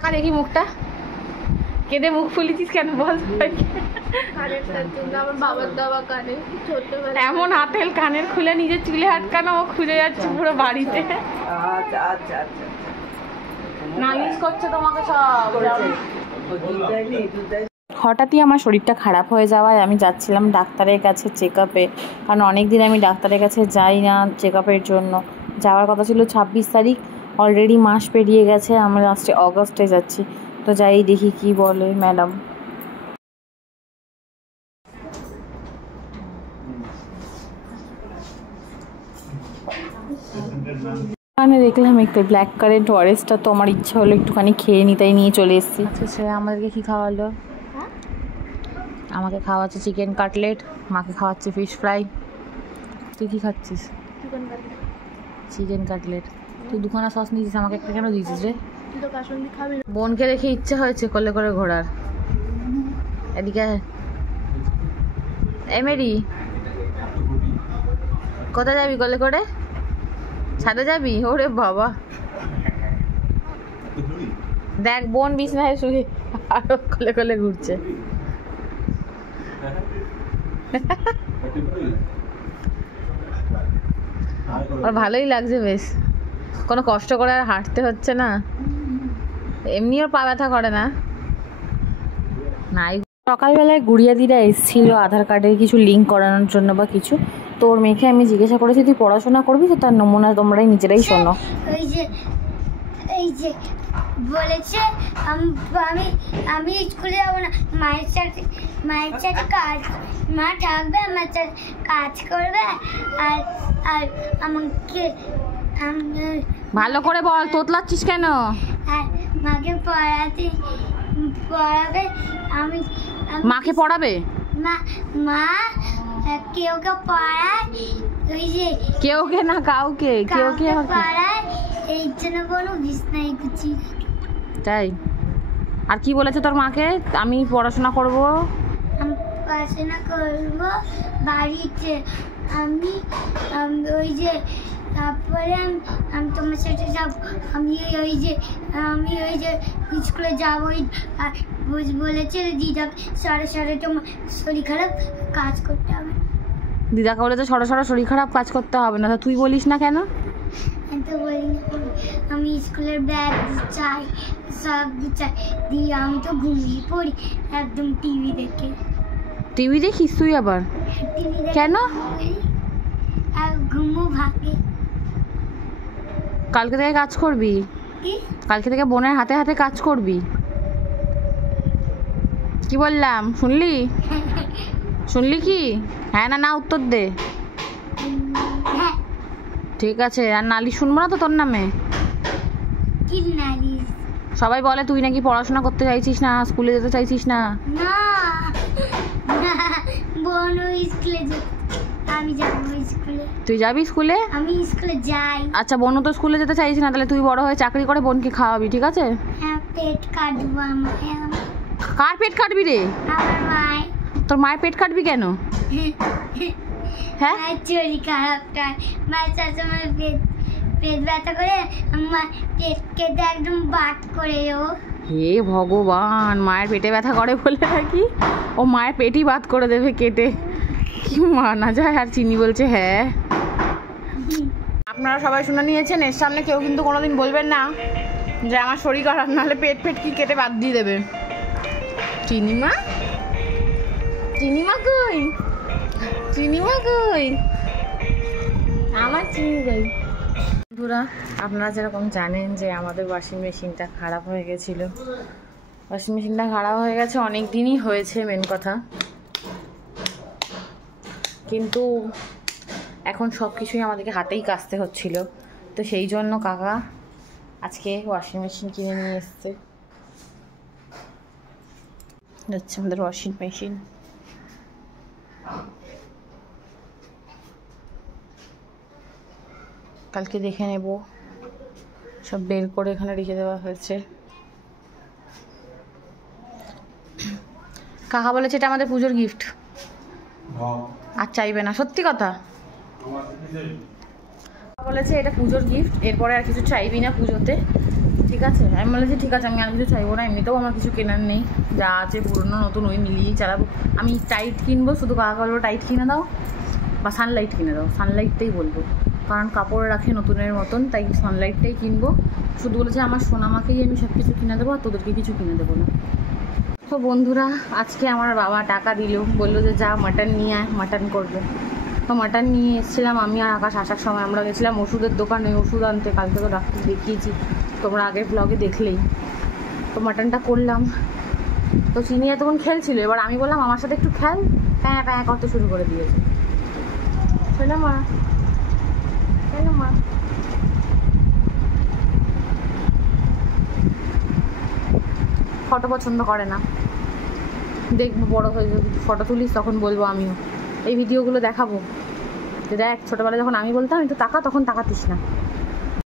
টাকা দেখি মুখটা, কেঁদে মুখ ফুলিছিস কেন বল? এমন হাতেল কানের খুলে নিজের চুলে আটকানো, ও খুলে যাচ্ছে পুরো বাড়িতে। নালিশ করছে তোমাকে সব। হঠাৎই আমার শরীরটা খারাপ হয়ে যাওয়ায় আমি যাচ্ছিলাম ডাক্তারের কাছে চেক আপে, কারণ অনেক দিন আমি ডাক্তারের কাছে যাই না চেক আপের জন্য। যাওয়ার কথা ছিল 26 তারিখ, অলরেডি মাস পেরিয়ে গেছে, আমরা লাস্টে অগস্টে যাচ্ছি। তো যাই দেখি কি বলে ম্যাডাম। ওখানে দেখলাম একটু ব্ল্যাক কারেন্ট ওয়ারেসটা, তো আমার ইচ্ছা হলো একটুখানি খেয়ে নি, তাই নিয়ে চলে এসেছি। আচ্ছা সে আমাদেরকে কি খাওয়ালো? আমাকে খাওয়াচ্ছে চিকেন কাটলেট, মাকে খাওয়াচ্ছে ফিশ ফ্রাই। তুই কি খাচ্ছিস? Chicken cutlet. তুই দুখানা সস নিয়েছিস, আমাকে একটা কেন দিয়েছিস রে? বোনকে দেখে ইচ্ছে হয়েছে কোলে করে ঘোরার। এদিকে এমেরি, কোথায় যাবি কোলে করে? ছাদে যাবি? ওরে বাবা, দেখ বোন বিছনায় শুয়ে আরো কোলে কোলে ঘুরছে। আর ভালোই লাগছে বেশ, কোনো কষ্ট করে আর হাঁটতে হচ্ছে না, এমনি ওর পা ব্যথা করে না। নাই সকালবেলায় গুড়িয়া দিদা এসেছিল আধার কার্ডের কিছু লিঙ্ক করানোর জন্য বা কিছু, তো ওর মেয়েকে আমি জিজ্ঞাসা করেছি তুই পড়াশোনা করবি, তো তার নমুনা তোমরাই নিজেরাই শোনো। এই যে বলেছে আমি স্কুলে যাবো না, মায়ের সাথে কাজ, মা থাকবে আমার সাথে কাজ করবে, আর আমাকে ভালো করে বল, তোতলাচ্ছিস কেন? আর মাকে পড়াবে। আমি মাকে পড়াবে? মা কেউ পড়ায়, ওই যে কেউ না কাউকে পড়ায়, এই জন্য বলো বিছনায় গুছিয়ে। তাই? আর কি বলেছে তোর মাকে? আমি পড়াশোনা করব, আমি পড়াশোনা করব বাড়িতে, আমি ওই যে তারপরে আমি তোমার সাথে যাব, আমি ওই যে স্কুলে যাবো। বলেছে দিদা সরে তোমার শরীর খারাপ, কাজ করতে হবে। দিদাকে বলেছে সরো শরীর খারাপ, কাজ করতে হবে না, তা তুই বলিস না কেন? আমি তো বলি না, আমি স্কুলের ব্যাগ চাই, সব চাই, দিয়ে আমি তো ঘুমিয়ে পড়ি একদম টিভি দেখে। টিভি দেখিস তুই আবার? কেন? আর ঘুমও ভাগে। কালকে থেকে কাজ করবি? কালকে থেকে বোনের হাতে হাতে কাজ করবি? কি বললাম শুনলি কি? হ্যাঁ না উত্তর দে। ঠিক আছে, আর নালিশ শুনবো না তো তোর নামে। কি নালিশ? সবাই বলে তুই নাকি পড়াশোনা করতে চাইছিস না, স্কুলে যেতে চাইছিস না। না বোন স্কুলে আমি যাবো স্কুলে। তুই যাবি স্কুলে? আমি স্কুলে যাই। আচ্ছা বোনও তো স্কুলে যেতে চাইছিস না, তাহলে তুই বড় হয়ে চাকরি করে বোনকে খাওয়াবি, ঠিক আছে? হ্যাঁ, পেট কাটবো আমার। কার পেট কাটবি রে? আমার মায়ের। তোর মায়ের পেট কাটবি কেন? হ্যাঁ, শরীর খারাপটা মায়ের সবসময় পেট ব্যথা করে, আমার পেট কেটে একদম বাত করে দেবো। হে ভগবান, মায়ের পেটে ব্যথা করে বলে নাকি ও মায়ের পেটই বাত করে দেবে কেটে? কি মানা যায়? আর চিনি বলছে হ্যাঁ। আপনারা সবাই শুনে নিয়েছেন, এর সামনে কেউ কিন্তু কোনোদিন বলবেন না যে আমার শরীর খারাপ, নাহলে পেট কি কেটে বাদ দিয়ে দেবে। চিনিমা কই? আমার চিনি কই? বন্ধুরা, আপনারা যেরকম জানেন যে আমাদের ওয়াশিং মেশিনটা খারাপ হয়ে গেছিলো। ওয়াশিং মেশিনটা খারাপ হয়ে গেছে অনেক দিনই হয়েছে মেন কথা, কিন্তু এখন সব কিছুই আমাদেরকে হাতেই কাচতে হচ্ছিল। তো সেই জন্য কাকা আজকে ওয়াশিং মেশিন কিনে নিয়ে এসছে। যাচ্ছে আমাদের ওয়াশিং মেশিন। কালকে দেখে নেব, সব বের করে এখানে রেখে দেওয়া হয়েছে। কাকা বলেছে এটা আমাদের পুজোর গিফট, আর চাইবে না। সত্যি কথা বলেছে, এটা পুজোর গিফট, এরপরে আর কিছু চাইবি না পুজোতে। ঠিক আছে, আমি বলেছি ঠিক আছে, আমি আর কিছু চাইবো না, এমনিতেও আমার কিছু কেনার নেই, যা আছে পুরনো নতুন ওই মিলিয়েই চালাবো। আমি টাইট কিনবো, শুধু কাকা বলবো টাইট কিনে দাও বা সানলাইট কিনে দাও, সানলাইটটাই বলবো, কারণ কাপড় রাখে নতুনের মতন, তাই সানলাইটটাই কিনবো। শুধু বলেছে আমার সোনামাকেই আমি সব কিছু কিনে দেবো, আর তোদেরকে কিছু কিনে দেবো না। তো বন্ধুরা, আজকে আমার বাবা টাকা দিল, বললো যে যা মাটন নিয়ে আয়, মাটন করবে। তো মাটন নিয়ে এসেছিলাম আমি আর আকাশ। আসার সময় আমরা গেছিলাম ওষুধের দোকানে ওষুধ আনতে, কালকে তো ডাক্তার দেখিয়েছি, তোমরা আগের ব্লগে দেখলেই। তো মাটনটা করলাম, তো চিনি এতক্ষণ খেলছিল, এবার আমি বললাম আমার সাথে একটু খেল, প্যাঁ প্যাঁ করতে শুরু করে দিয়েছে। শোনো মা, শোনো মা। ফটো পছন্দ করে না, দেখবো বড় হয়ে যদি ফটো তুলিস তখন বলবো আমিও, এই ভিডিওগুলো দেখাবো যে দেখ ছোটোবেলায় যখন আমি বলতাম একটু তাকা, তখন তাকাতিস না।